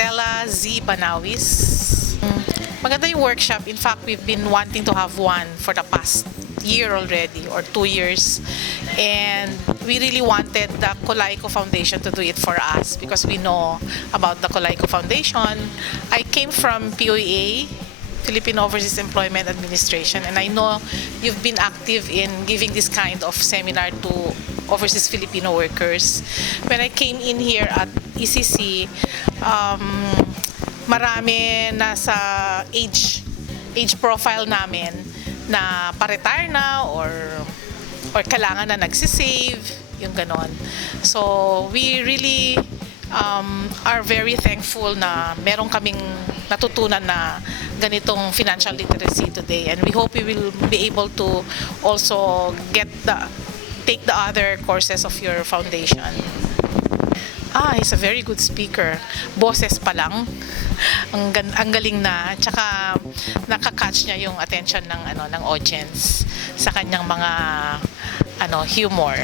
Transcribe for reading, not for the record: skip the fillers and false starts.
Stella Z. Banawis. Maganda yung workshop. In fact, we've been wanting to have one for the past year already or 2 years. And we really wanted the Colaiko Foundation to do it for us because we know about the Colaiko Foundation. I came from POEA, Philippine Overseas Employment Administration, and I know you've been active in giving this kind of seminar to overseas Filipino workers. When I came in here at ECC, marami nasa age profile namin na pa-retire na or kailangan na nagsisave, yung ganon. So we really are very thankful na meron kaming natutunan na ganitong financial literacy today, and we hope we will be able to also take the other courses of your foundation. He's a very good speaker. Boses pa lang. Ang galing na. Tsaka nakaka-catch niya yung attention ng audience sa kanyang mga humor.